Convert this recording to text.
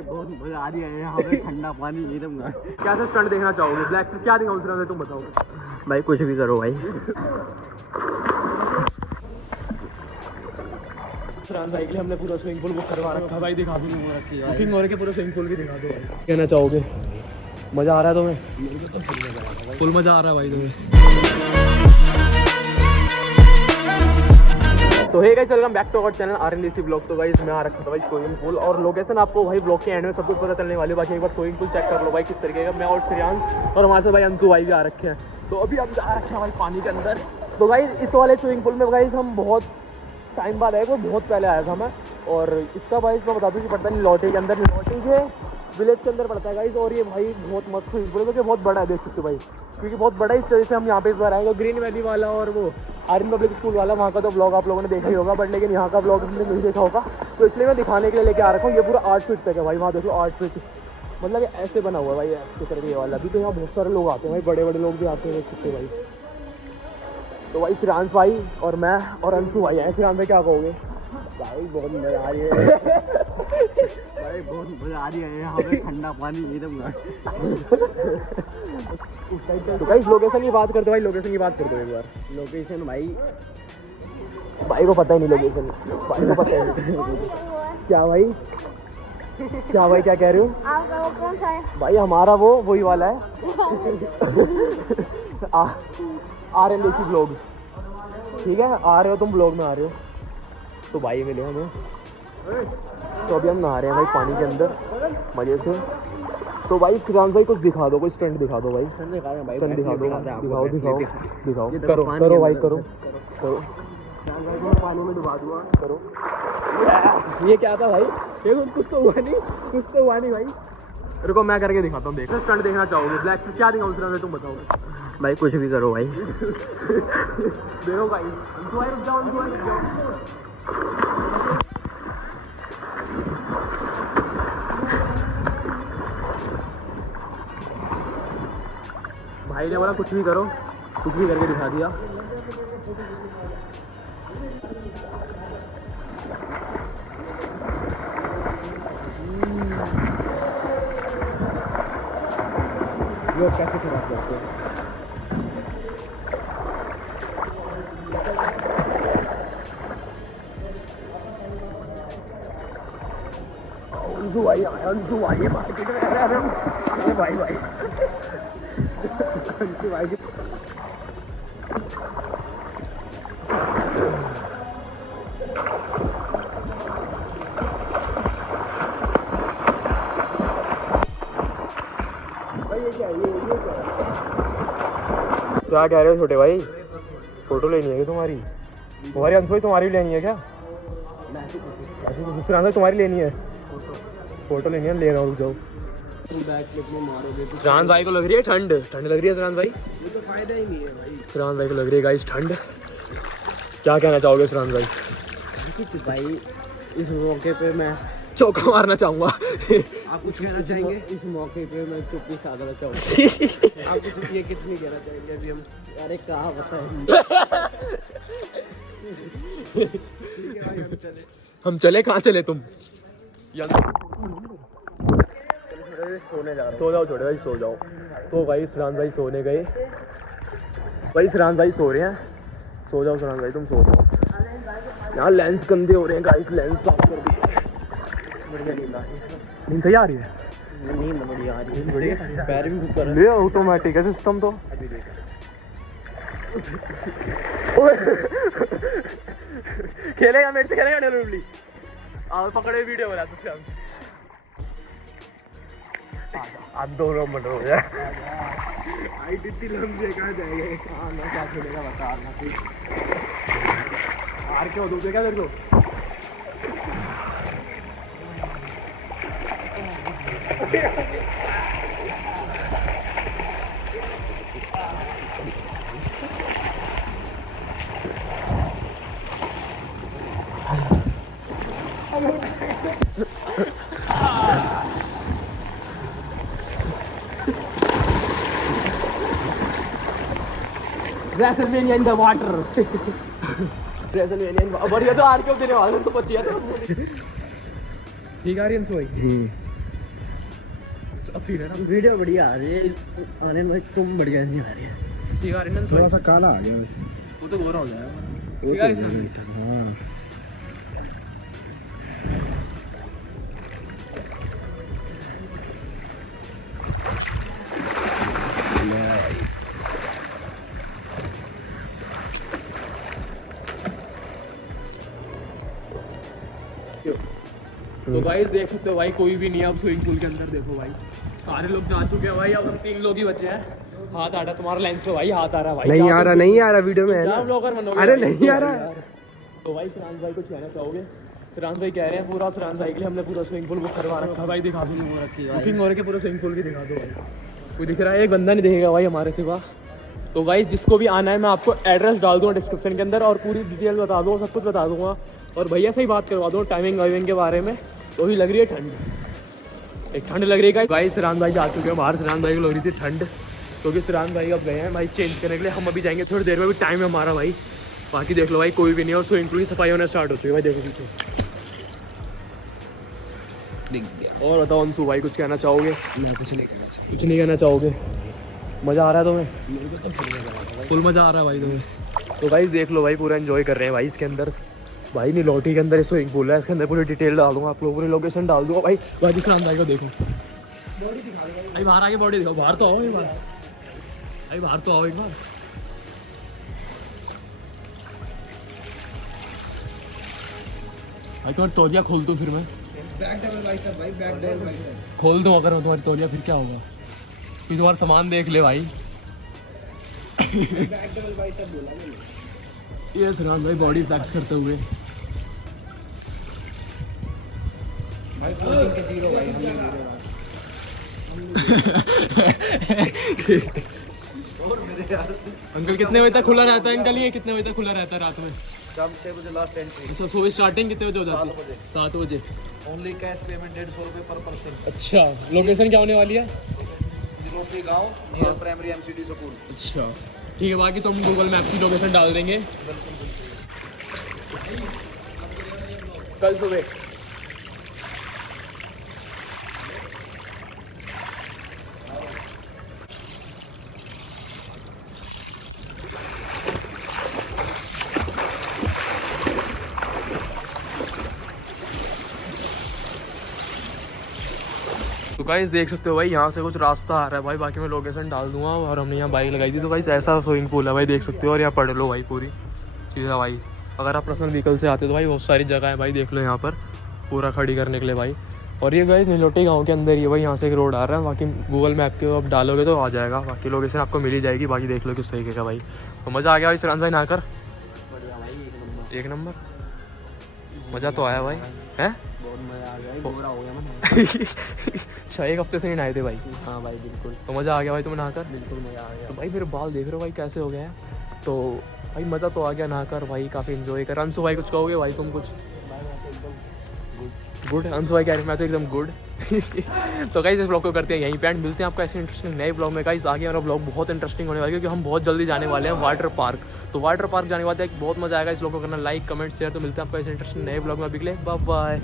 बहुत मजा आ रही है यहाँ पे, ठंडा पानी एकदम। क्या सा स्टंट देखना चाहोगे? ब्लैक से क्या दिखाऊं उस तुम बताओ भाई, कुछ भी करो भाई। भाई के लिए हमने पूरा स्विमिंग पूल बुक करवा रखा भाई, दिखा दूँ बुकिंग हो रही है, पूरा स्विमिंग पूल भी दिखा दो। कहना चाहोगे? मजा आ रहा है तुम्हें? फुल मजा आ रहा है भाई तुम्हें? तो hey guys, welcome back to our channel RNDC blog. तो गाइस मैं आ रखा था भाई स्विमिंग पूल, और लोकेशन आपको भाई ब्लॉग के एंड में सब कुछ पता चलने वाली है। बाकी एक बार स्विमिंग पूल चेक कर लो भाई किस तरीके का। मैं और श्रेयांश और हमारे से भाई अंशु भाई भी आ रखे हैं। तो अभी हम जा रखे हैं भाई पानी के अंदर। तो गाइस इस वाले स्विमिंग पूल में गाइस हम बहुत टाइम बाद आए, वो बहुत पहले आया था मैं। और इसका भाई मैं बता दूँ कि पड़ता है लौटे के अंदर, लौटे के विलेज के अंदर पड़ता है गाइस। और ये भाई बहुत मस्त स्विमिंग पूल है, बहुत बड़ा है, देख सकते हो भाई, क्योंकि बहुत बड़ा है। इस तरह से हम यहाँ पे इस बार आएंगे। ग्रीन वैली वाला और वो आर्यन पब्लिक स्कूल वाला, वहाँ का तो ब्लॉग आप लोगों ने देखा ही होगा, बट लेकिन यहाँ का ब्लॉग हमने नहीं देखा होगा, तो इसलिए मैं दिखाने के लिए लेके आ रखा हूँ। ये पूरा 8 फीट तक है भाई, वहाँ देखो 8 फीट, मतलब ऐसे बना हुआ है भाई, ऐसे करके ये वाला। अभी तो यहाँ बहुत सारे लोग आते हैं भाई, बड़े बड़े लोग भी आते हैं देख सकते भाई। तो भाई श्रेयांश भाई और मैं और अंशु भाई हैं। श्रेयांश भाई क्या कहोगे? भाई बहुत मजा आ रही है भाई, बहुत मजा आ रही है यहाँ पे, ठंडा पानी एकदम। तो गाइस लोकेशन की बात करते भाई, लोकेशन की बात करते एक बार। लोकेशन भाई को पता ही नहीं, लोकेशन भाई को पता ही नहीं। क्या भाई, क्या भाई क्या कह रहे हो? आपका वो कौन सा है भाई? हमारा वो वही वाला है RNDC ब्लॉग, ठीक है? आ रहे हो तुम ब्लॉग में, आ रहे हो तो भाई मिले हमें। तो अभी हम नहा रहे हैं भाई पानी के अंदर मजे से। तो भाई श्रेयांश भाई कुछ दिखा दो, कोई स्टंट दिखा दो भाई, स्टंट दिखा दो, दिखाओ करो करो भाई, करो करो। श्रेयांश भाई को मैं पानी में डुबा दूंगा, करो। ये क्या था भाई? ये कुछ तो हुआ नहीं भाई। रुको मैं करके दिखाता हूँ, देखो स्टंट देखना चाहोगे? ब्लैक से क्या दिखाऊं श्रेयांश भाई तुम बताओ भाई? कुछ भी करो भाई। देखो भाई, रुक जाओ। भाई ने बोला कुछ भी करो, कुछ भी करके दिखा दिया। ये कैसे खराब करते हैं? अंशु भाई मार्केट में आ रहे हैं भाई अंशु भाई की क्या कह रहे हो छोटे भाई? फोटो लेनी है क्या तुम्हारी? अंशु भाई तुम्हारी भी लेनी है क्या? तुम्हारी लेनी है फोटो लेनी है, ले रहा हूँ, जाओ। श्रेयांश भाई को लग रही है ठंड लग रही है श्रेयांश भाई? ये तो फायदा ही नहीं है भाई। श्रेयांश भाई को लग रही है गाइस ठंड। क्या कहना चाहोगे श्रेयांश भाई? भाई इस मौके पे मैं चौका मारना चाहूँगा। आप कुछ कहना चाहेंगे? इस मौके पे मैं चुप्पी साधना चाहूँगा। आप कुछ ये कुछ नहीं कहना चाहेंगे अभी हम? अरे कहा बताए हम चले कहाँ चले तुम? सोने जा रहे हैं। सो जाओ छोटे भाई, सो जाओ। तो भाई श्रेयांश भाई सोने गए भाई, श्रेयांश भाई सो रहे हैं। सो जाओ श्रेयांश भाई, तुम सो जाओ। यहाँ लेंस गंदे हो रहे हैं गाइस, लेंस साफ कर दीजिए। नींद सही आ रही है? नींद बढ़िया आ रही है, बढ़िया। पैर भी घुस रहे हैं, ऑटोमेटिक है सिस्टम तो। खेलेगा मेरे से, खेलेगा डेली पकड़े वीडियो बना तो आप 2 मिनट हो जाए। हाइट इतनी लंबी है, कहाँ जाएगा? हाँ ना, क्या खेलेगा बता ना कुछ। हार क्यों दोगे क्या मेरे को? WrestleMania in the water. WrestleMania बढ़िया तो आर क्यों देने वाले तो बचिया तो ठीक आ रही है भाई। वीडियो बढ़िया आ रही है, आने में तुम बढ़िया नहीं आ रही है। ठीक है, थोड़ा सा काला आ गया वैसे। वो तो गोरा हो जाएगा। वो ठीक है, तो हाँ तो गाइस देख सकते हो भाई, कोई भी नहीं है अब स्विमिंग पूल के अंदर। देखो भाई, सारे लोग जा चुके हैं भाई, अब हम 3 लोग ही बचे हैं। हाथ आ रहा तुम्हारा लेंस पे भाई, हाथ आ रहा भाई। नहीं आ रहा, नहीं आ रहा वीडियो में है ना। ब्लॉगर बनोगे? अरे नहीं आ रहा। तो भाई सिराज भाई कुछ कहना चाहोगे? सिराज भाई कह रहे हैं पूरा सिराज भाई के लिए हमने पूरा स्विमिंग पूल बुक करवा रखा भाई। दिखा दो बुकिंग हो रही है, पूरा स्विमिंग पूल की दिखा दो भाई। कोई दिख रहा है? एक बंदा नहीं दिखेगा भाई हमारे सिवा। तो गाइस जिसको भी आना है मैं आपको एड्रेस डाल दूँगा डिस्क्रिप्शन के अंदर और पूरी डिटेल बता दूँगा, सब कुछ बता दूँगा। और भैया से ही बात करवा दूँ टाइमिंग वाइमिंग के बारे में। तो ही लग रही है ठंड, एक ठंड लग रही है गाइस। सिराज भाई जा चुके हैं बाहर, सिराज भाई को लग रही थी ठंड, क्योंकि सिराज भाई अब गए हैं भाई चेंज करने के लिए। हम अभी जाएंगे थोड़ी देर में, भी टाइम है हमारा भाई। बाकी देख लो भाई, कोई भी नहीं है और स्विमिंग पूल की सफाई होना स्टार्ट हो चुकी है भाई। देखो पीछे दिख गया। और बताओ अंशु भाई, कुछ कहना चाहोगे? मैं कुछ नहीं कहना चाहता। कुछ नहीं कहना चाहोगे? मज़ा आ रहा है तुम्हें? फुल मज़ा आ रहा है भाई तुम्हें? तो भाई देख लो भाई, पूरा एंजॉय कर रहे हैं भाई इसके अंदर। भाई नीलोटी के अंदर स्विमिंग पूल है, इसके अंदर पूरी डिटेल डाल दूंगा आप लोगों को, पूरी लोकेशन डाल दूंगा भाई। बाकी सिराज भाई को देखो, भाई बाहर आके बॉडी दिखाओ। बाहर तो आओ एक बार भाई, बाहर तो आओ एक बार। भाई तुम्हारी तौलिया खोल दूँ फिर मैं? खोल दूँ अगर मैं तुम्हारी तौलिया, फिर क्या होगा? फिर तुम्हारा सामान देख ले भाई। ये सिराज भाई बॉडी फ्लैक्स करते हुए। अंकल कितने बजे तक खुला रहता है अंकल? ये कितने बजे तक खुला रहता है रात में? शाम 6 बजे लास्ट एंट्री। अच्छा, सुबह स्टार्टिंग कितने बजे हो जाती है? 7 बजे। ओनली कैश पेमेंट 150 रुपये पर पर्सन। अच्छा, लोकेशन क्या होने वाली है? नीलोटी गांव नियर प्राइमरी एमसीडी स्कूल। अच्छा ठीक है, बाकी तो हम गूगल मैप की लोकेशन डाल देंगे कल सुबह। तो गाइस देख सकते हो भाई, यहाँ से कुछ रास्ता आ रहा है भाई। बाकी मैं लोकेशन डाल दूंगा। और हमने यहाँ बाइक लगाई थी। तो गाइस ऐसा स्विमिंग पूल है भाई, देख सकते हो। और यहाँ पढ़ लो भाई पूरी चीज़ है भाई। अगर आप पर्सनल व्हीकल से आते हो तो भाई बहुत सारी जगह है भाई, देख लो यहाँ पर पूरा खड़ी करने के लिए भाई। और ये गाइस नीलोटी गाँव के अंदर ही है भाई, यहाँ से एक रोड आ रहा है। बाकी गूगल मैप के आप डालोगे तो आ जाएगा, बाकी लोकेशन आपको मिल ही जाएगी। बाकी देख लो किस तरीके का भाई। तो मज़ा आ गया भाई सिराज भाई नहाकर? बढ़िया भाई, एक नंबर मज़ा तो आया भाई, हैं? बहुत मजा आ गया, गोरा हो गया मैं। अच्छा, एक हफ्ते से नहीं नहाए थे भाई? हाँ भाई बिल्कुल, तो मज़ा आ गया भाई तुम्हें नहाकर? बिल्कुल मजा आ गया। तो भाई मेरे बाल देख रहे हो भाई कैसे हो गए हैं। तो भाई मज़ा तो आ गया नहाकर भाई, काफ़ी इन्जॉय कर। अंशु भाई कुछ कहोगे भाई तुम? कुछ गुड। अंशु भाई कह रहे मैं तो एकदम गुड। तो गाइस इस ब्लॉग को करते हैं यहीं पे एंड, मिलते हैं आपको ऐसे इंटरेस्टिंग नए ब्लॉग में। गाइस आगे हमारा ब्लॉग बहुत इंटरेस्टिंग होने वाला है, क्योंकि हम बहुत जल्दी जाने वाले हैं वाटर पार्क। तो वाटर पार्क जाने वाले हैं, बहुत मज़ा आएगा। इस ब्लॉग को करना लाइक कमेंट शेयर। तो मिलते हैं आपको ऐसे इंटरेस्टिंग नए ब्लॉग में। अभी के लिए बाय बाय।